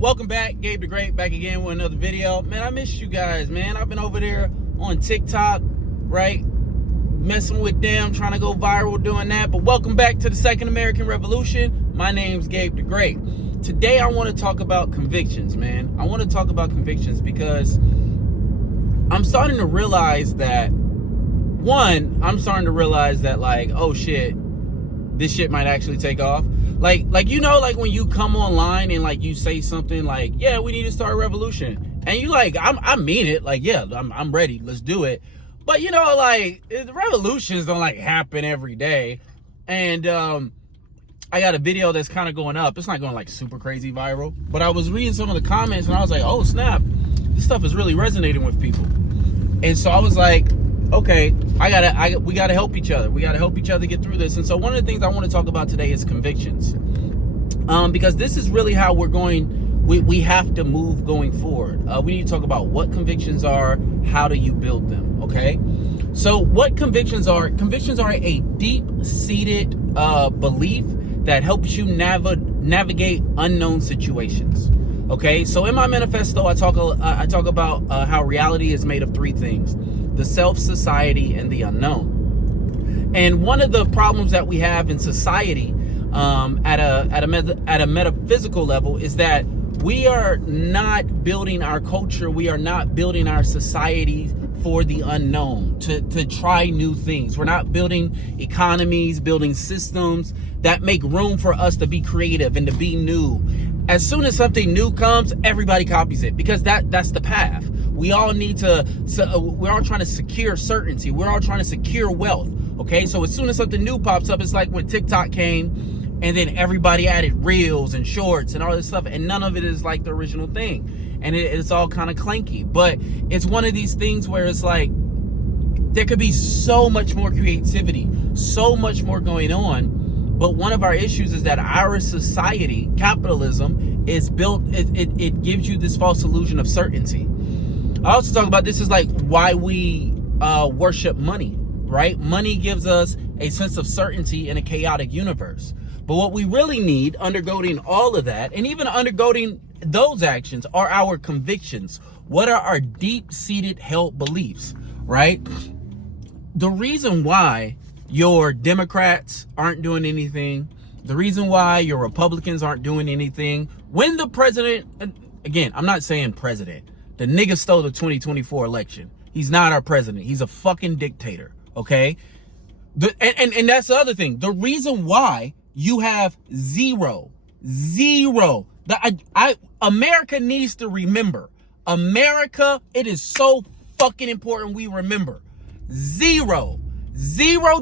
Welcome back, Gabe the Great, back again with another video. Man, I missed you guys, man. I've been over there on TikTok, right? Messing with them, trying to go viral doing that. But welcome back to the Second American Revolution. My name's Gabe the Great. Today, I want to talk about convictions, man. I want to talk about convictions because I'm starting to realize that, like, oh shit, this shit might actually take off. Like when you come online and like you say something like, yeah, we need to start a revolution, and you like, I mean it, like, yeah, I'm ready, let's do it. But like, the revolutions don't like happen every day. And I got a video that's kind of going up. It's not going like super crazy viral, but I was reading some of the comments and I was like, oh snap, this stuff is really resonating with people. And so I was like, okay, we gotta help each other. We gotta help each other get through this. And so one of the things I want to talk about today is convictions, because this is really how we have to move going forward. We need to talk about what convictions are, how do you build them, okay? So what convictions are a deep-seated belief that helps you navigate unknown situations. Okay, so in my manifesto, I talk about how reality is made of three things: the self, society, and the unknown. And one of the problems that we have in society, at a metaphysical level, is that we are not building our culture. We are not building our society for the unknown, to try new things. We're not building economies, building systems that make room for us to be creative and to be new. As soon as something new comes, everybody copies it, because that's the path. We all need to, we're all trying to secure certainty. We're all trying to secure wealth. Okay, so as soon as something new pops up, it's like when TikTok came and then everybody added reels and shorts and all this stuff, and none of it is like the original thing. And it's all kind of clanky. But it's one of these things where it's like, there could be so much more creativity, so much more going on. But one of our issues is that our society, capitalism, is built, it gives you this false illusion of certainty. I also talk about this is like why we worship money, right? Money gives us a sense of certainty in a chaotic universe. But what we really need, undergirding all of that, and even undergirding those actions, are our convictions. What are our deep-seated held beliefs, right? The reason why your Democrats aren't doing anything, the reason why your Republicans aren't doing anything, when the president, again, I'm not saying president, the nigga stole the 2024 election. He's not our president. He's a fucking dictator, okay? And that's the other thing. The reason why you have zero, America needs to remember. America, it is so fucking important we remember. Zero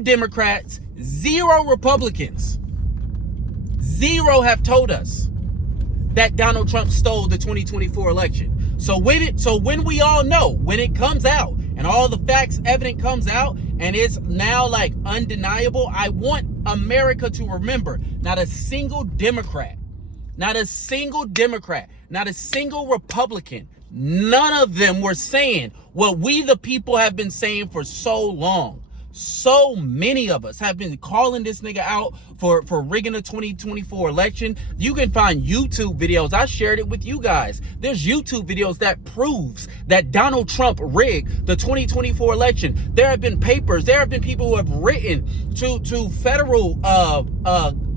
Democrats, zero Republicans, zero have told us that Donald Trump stole the 2024 election. So when we all know, when it comes out and all the facts evident comes out and it's now like undeniable, I want America to remember, not a single Democrat, not a single Republican, none of them were saying what we the people have been saying for so long. So many of us have been calling this nigga out for rigging the 2024 election. You can find YouTube videos. I shared it with you guys. There's YouTube videos that proves that Donald Trump rigged the 2024 election. There have been papers. There have been people who have written to federal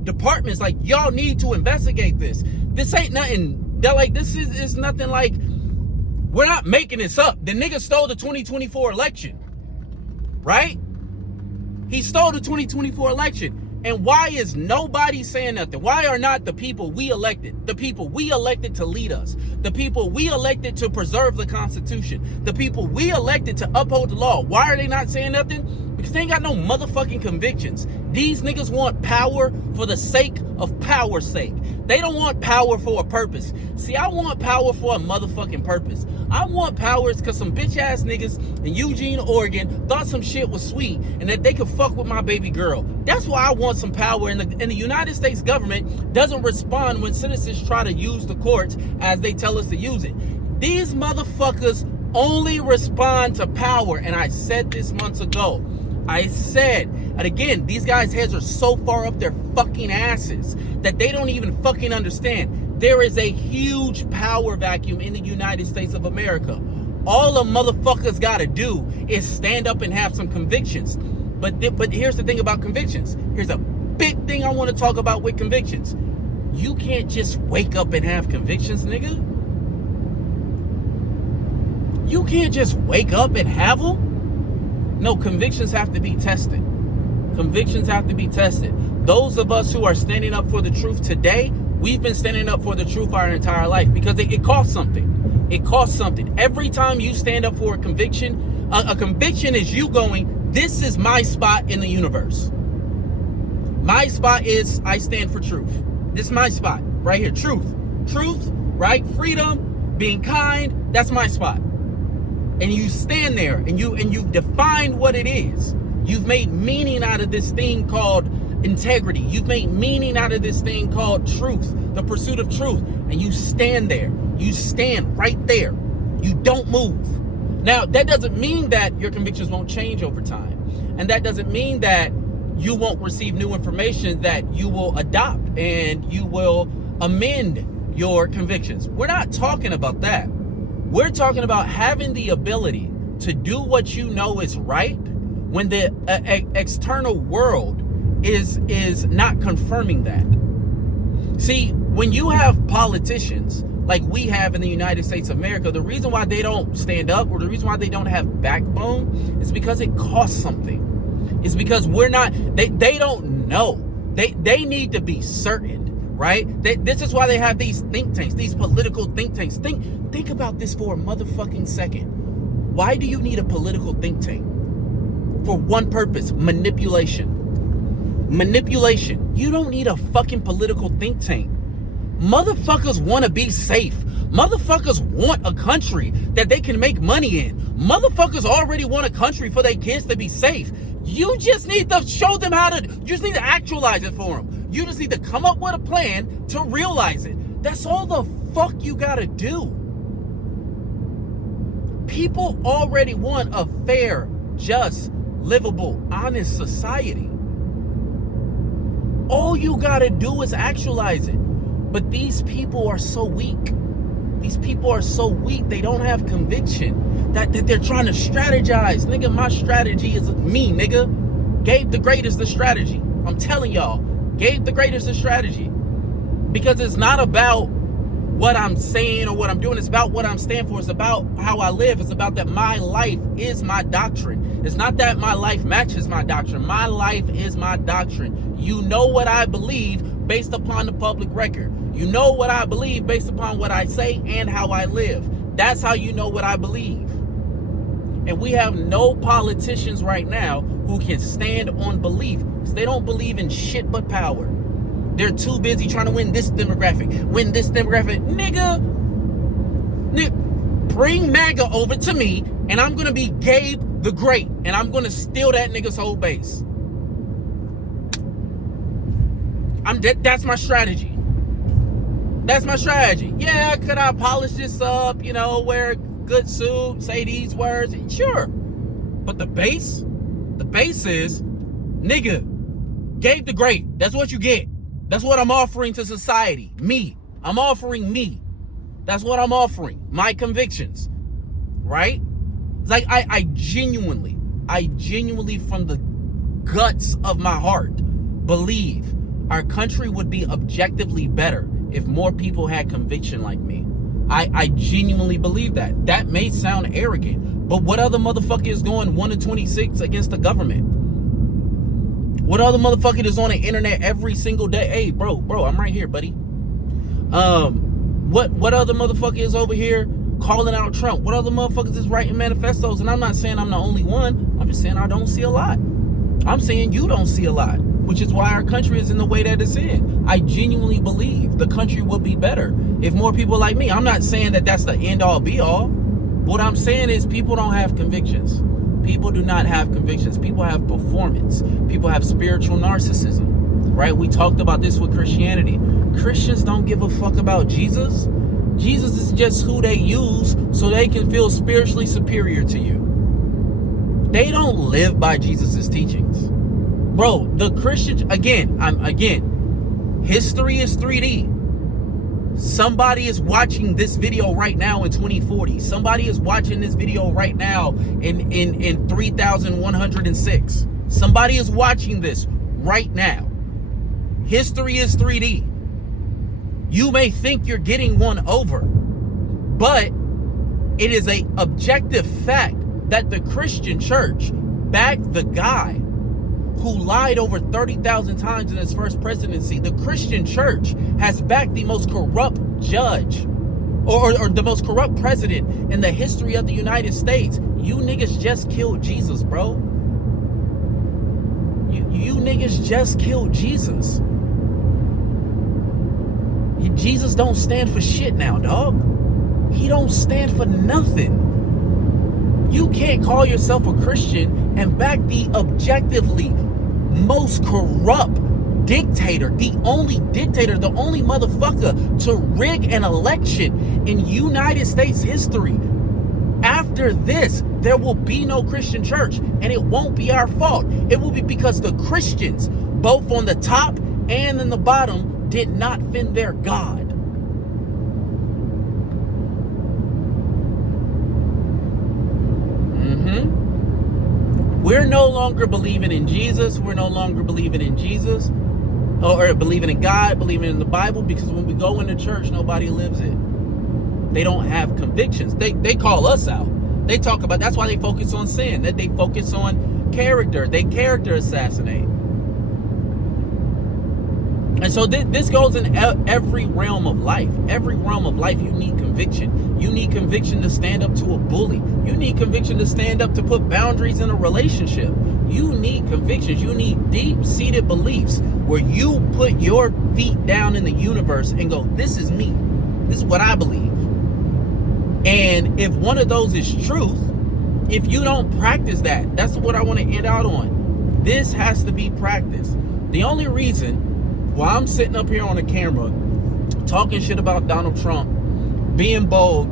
departments like, y'all need to investigate this. This ain't nothing. They're like, this is nothing like, we're not making this up. The nigga stole the 2024 election, right? He stole the 2024 election. And why is nobody saying nothing? Why are not the people we elected, to lead us, the people we elected to preserve the Constitution, the people we elected to uphold the law, why are they not saying nothing? Because they ain't got no motherfucking convictions. These niggas want power for the sake of power's sake. They don't want power for a purpose. See, I want power for a motherfucking purpose. I want powers because some bitch ass niggas in Eugene, Oregon thought some shit was sweet and that they could fuck with my baby girl. That's why I want some power. And the United States government doesn't respond when citizens try to use the courts as they tell us to use it. These motherfuckers only respond to power. And I said this months ago. I said, and again, these guys' heads are so far up their fucking asses that they don't even fucking understand. There is a huge power vacuum in the United States of America. All a motherfuckers gotta do is stand up and have some convictions. But here's the thing about convictions. Here's a big thing I want to talk about with convictions. You can't just wake up and have convictions, nigga. You can't just wake up and have them. No, convictions have to be tested. Convictions have to be tested. Those of us who are standing up for the truth today, we've been standing up for the truth our entire life because it costs something. It costs something. Every time you stand up for a conviction is you going, this is my spot in the universe. My spot is I stand for truth. This is my spot right here. Truth, right? Freedom, being kind. That's my spot. And you stand there and you've defined what it is. You've made meaning out of this thing called integrity. You've made meaning out of this thing called truth, the pursuit of truth. And you stand there. You stand right there. You don't move. Now, that doesn't mean that your convictions won't change over time. And that doesn't mean that you won't receive new information that you will adopt and you will amend your convictions. We're not talking about that. We're talking about having the ability to do what you know is right when the external world is not confirming that. See, when you have politicians like we have in the United States of America, the reason why they don't stand up or the reason why they don't have backbone is because it costs something. It's because they don't know. They need to be certain, right? This is why they have these think tanks, these political think tanks. Think about this for a motherfucking second. Why do you need a political think tank? For one purpose, manipulation. Manipulation. You don't need a fucking political think tank. Motherfuckers want to be safe. Motherfuckers want a country that they can make money in. Motherfuckers already want a country for their kids to be safe. You just need to show them you just need to actualize it for them. You just need to come up with a plan to realize it. That's all the fuck you gotta do. People already want a fair, just, livable, honest society. All you gotta do is actualize it. But these people are so weak. These people are so weak. They don't have conviction that they're trying to strategize. Nigga, my strategy is me, nigga. Gabe the Great is the strategy. I'm telling y'all, Gabe the Great is the strategy. Because it's not about what I'm saying or what I'm doing. It's about what I'm standing for. It's about how I live. It's about that my life is my doctrine. It's not that my life matches my doctrine. My life is my doctrine. You know what I believe based upon the public record. You know what I believe based upon what I say and how I live. That's how you know what I believe. And we have no politicians right now who can stand on belief because they don't believe in shit but power. They're too busy trying to win this demographic. Nigga, bring MAGA over to me and I'm going to be Gabe the Great and I'm going to steal that nigga's whole base. That's my strategy. That's my strategy. Yeah, could I polish this up, wear a good suit, say these words? Sure. But the base is, nigga, Gabe the Great. That's what you get. That's what I'm offering to society. Me. I'm offering me. That's what I'm offering. My convictions. Right? It's like I genuinely from the guts of my heart believe our country would be objectively better if more people had conviction like me. I genuinely believe that. That may sound arrogant, but what other motherfucker is going 1-26 against the government? What other motherfucker is on the internet every single day? Hey, bro, I'm right here, buddy. What other motherfucker is over here calling out Trump? What other motherfuckers is writing manifestos? And I'm not saying I'm the only one. I'm just saying I don't see a lot. I'm saying you don't see a lot, which is why our country is in the way that it's in. I genuinely believe the country would be better if more people like me. I'm not saying that that's the end all be all. What I'm saying is people don't have convictions. People do not have convictions. People have performance. People have spiritual narcissism, right? We talked about this with Christianity. Christians don't give a fuck about Jesus. Jesus is just who they use so they can feel spiritually superior to you. They don't live by Jesus's teachings. Bro, the Christian, again, history is 3D. Somebody is watching this video right now in 2040. Somebody is watching this video right now in 3106. Somebody is watching this right now. History is 3D. You may think you're getting one over, but it is a objective fact that the Christian church backed the guy who lied over 30,000 times in his first presidency. The Christian church has backed the most corrupt judge or the most corrupt president in the history of the United States. You niggas just killed Jesus, bro. You niggas just killed Jesus. Jesus don't stand for shit now, dog. He don't stand for nothing. You can't call yourself a Christian and back the objectively most corrupt dictator, the only motherfucker to rig an election in United States history. After this, there will be no Christian church, and it won't be our fault. It will be because the Christians, both on the top and in the bottom, did not defend their God. We're no longer believing in Jesus. We're no longer believing in Jesus or believing in God, believing in the Bible, because when we go into church, nobody lives it. They don't have convictions. They call us out. They talk about, that's why they focus on sin, that they focus on character. They character assassinate. And so this goes in every realm of life. Every realm of life, you need conviction. You need conviction to stand up to a bully. You need conviction to stand up to put boundaries in a relationship. You need convictions. You need deep-seated beliefs where you put your feet down in the universe and go, this is me. This is what I believe. And if one of those is truth, if you don't practice that, that's what I want to end out on. This has to be practiced. The only reason why I'm sitting up here on the camera talking shit about Donald Trump, being bold,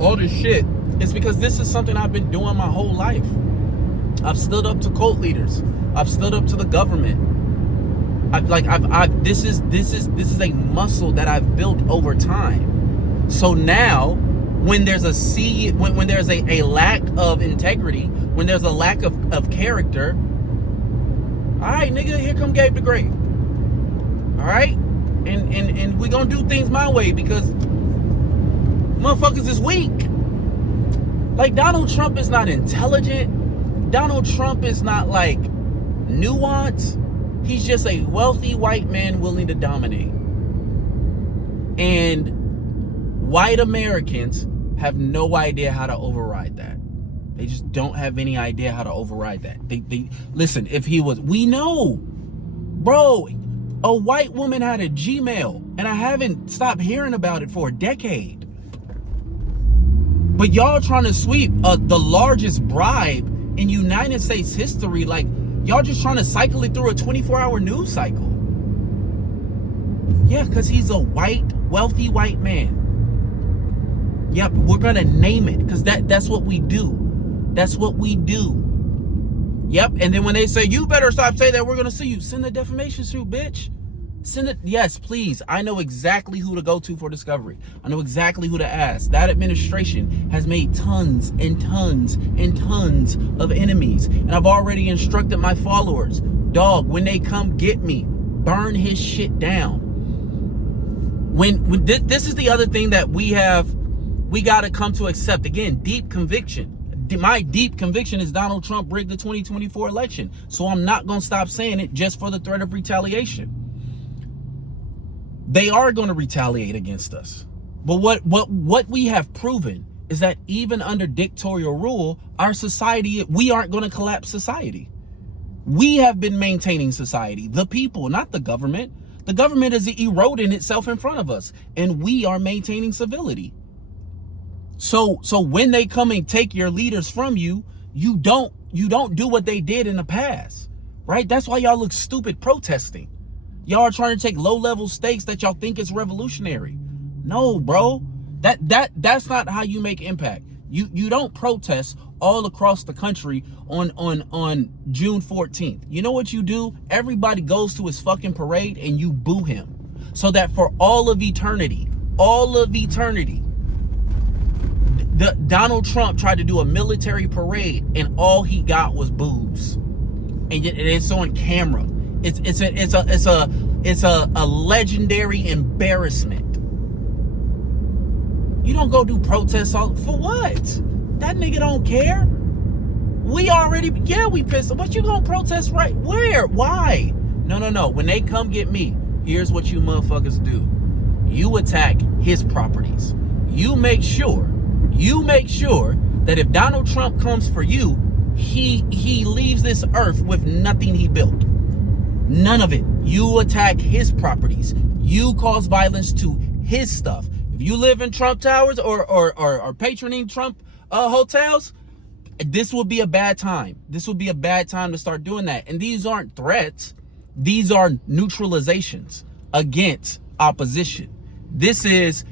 all this shit, is because this is something I've been doing my whole life. I've stood up to cult leaders. I've stood up to the government. This is a muscle that I've built over time. So now, when there's when there's a lack of integrity, when there's a lack of character, all right, nigga, here come Gabe the Great. All right, and we gonna do things my way because motherfuckers is weak. Like, Donald Trump is not intelligent. Donald Trump is not like nuanced. He's just a wealthy white man willing to dominate. And white Americans have no idea how to override that. They just don't have any idea how to override that. They listen, if he was, we know, bro, a white woman had a Gmail, and I haven't stopped hearing about it for a decade. But y'all trying to sweep the largest bribe in United States history, like, y'all just trying to cycle it through a 24-hour news cycle. Yeah, because he's a white, wealthy white man. Yep, we're gonna name it, because that's what we do. That's what we do. Yep, and then when they say, you better stop saying that, we're gonna sue you. Send a defamation suit, bitch. Send it. Yes, please. I know exactly who to go to for discovery. I know exactly who to ask. That administration has made tons and tons and tons of enemies. And I've already instructed my followers, dog, when they come get me, burn his shit down. When this is the other thing that we got to come to accept. Again, deep conviction. My deep conviction is Donald Trump rigged the 2024 election. So I'm not going to stop saying it just for the threat of retaliation. They are going to retaliate against us. But what we have proven is that even under dictatorial rule, our society, we aren't going to collapse society. We have been maintaining society. The people, not the government. The government is eroding itself in front of us, and we are maintaining civility. So when they come and take your leaders from you, you don't do what they did in the past, right? That's why y'all look stupid protesting. Y'all are trying to take low-level stakes that y'all think is revolutionary. No, bro. That's not how you make impact. You don't protest all across the country on June 14th. You know what you do? Everybody goes to his fucking parade and you boo him. So that for all of eternity, all of eternity, Donald Trump tried to do a military parade, and all he got was boos, and it's on camera. It's a legendary embarrassment. You don't go do protests for what? That nigga don't care. We already, we pissed. But you gonna protest right where? Why? No. When they come get me, here's what you motherfuckers do. You attack his properties. You make sure that if Donald Trump comes for you, he leaves this earth with nothing he built. None of it. You attack his properties. You cause violence to his stuff. If you live in Trump towers or patroning Trump hotels, this would be a bad time. This would be a bad time to start doing that. And these aren't threats. These are neutralizations against opposition. This is,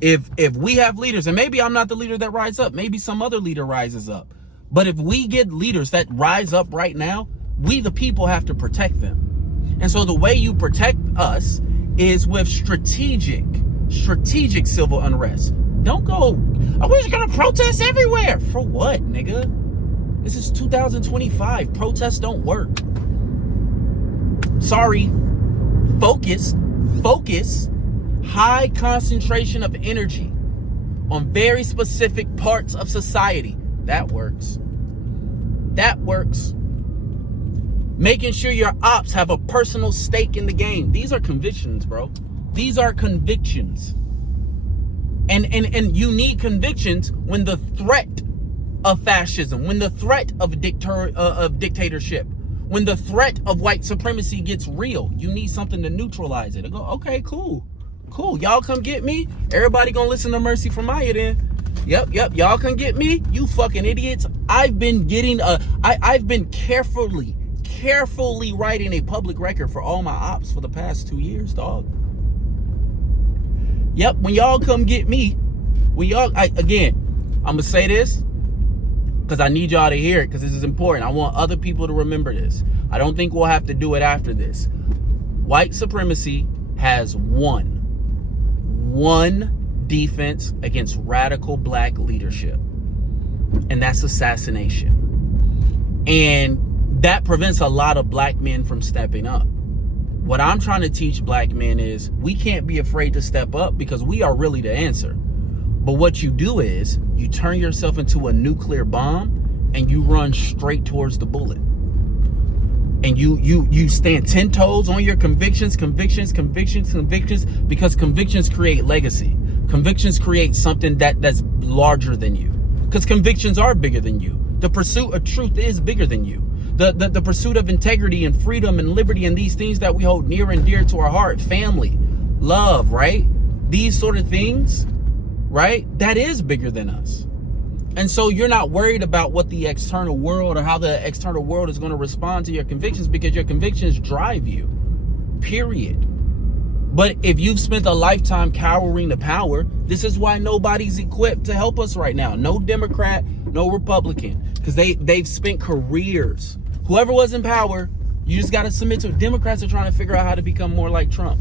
if we have leaders, and maybe I'm not the leader that rises up, maybe some other leader rises up. But if we get leaders that rise up right now, we the people have to protect them. And so the way you protect us is with strategic civil unrest. Don't go, we're just gonna protest everywhere. For what, nigga? This is 2025. Protests don't work. Sorry. Focus. High concentration of energy on very specific parts of society. That works. Making sure your ops have a personal stake in the game. These are convictions, bro. These are convictions. And you need convictions when the threat of fascism, when the threat of dictatorship, when the threat of white supremacy gets real. You need something to neutralize it. I go, okay, cool. Y'all come get me. Everybody gonna listen to Mercy from Maya then. Yep. Y'all come get me. You fucking idiots. I've been carefully writing a public record for all my ops for the past 2 years, dog. Yep, when y'all come get me, again, I'm gonna say this because I need y'all to hear it because this is important. I want other people to remember this. I don't think we'll have to do it after this. White supremacy has one defense against radical black leadership, and that's assassination. And that prevents a lot of black men from stepping up. What I'm trying to teach black men is we can't be afraid to step up because we are really the answer. But what you do is you turn yourself into a nuclear bomb and you run straight towards the bullet. And you stand 10 toes on your convictions, because convictions create legacy. Convictions create something that's larger than you. Because convictions are bigger than you. The pursuit of truth is bigger than you. The pursuit of integrity and freedom and liberty and these things that we hold near and dear to our heart, family, love, right? These sort of things, right? That is bigger than us. And so you're not worried about what the external world or how the external world is going to respond to your convictions because your convictions drive you, period. But if you've spent a lifetime cowering to power, this is why nobody's equipped to help us right now. No Democrat, no Republican, because they've spent careers. Whoever was in power, you just got to submit to. Democrats are trying to figure out how to become more like Trump.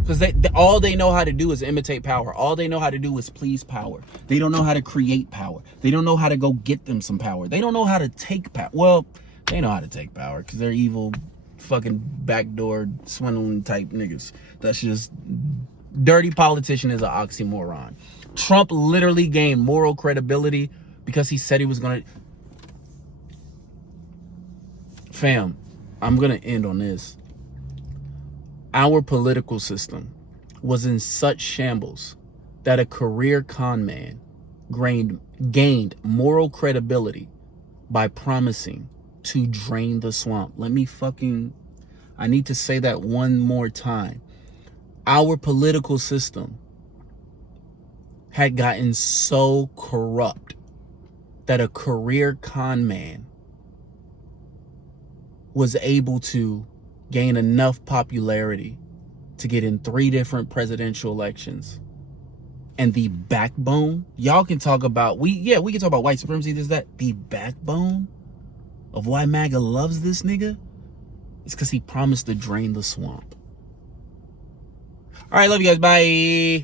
Because all they know how to do is imitate power. All they know how to do is please power. They don't know how to create power. They don't know how to go get them some power. They don't know how to take power. Well, they know how to take power because they're evil, fucking backdoor swindling type niggas. That's just dirty politician is an oxymoron. Trump literally gained moral credibility because he said he was going to. Fam, I'm going to end on this. Our political system was in such shambles that a career con man gained moral credibility by promising to drain the swamp. I need to say that one more time. Our political system had gotten so corrupt that a career con man was able to gain enough popularity to get in 3 different presidential elections. And the backbone, y'all can talk about, we can talk about white supremacy, this, that. The backbone of why MAGA loves this nigga is because he promised to drain the swamp. All right, love you guys. Bye.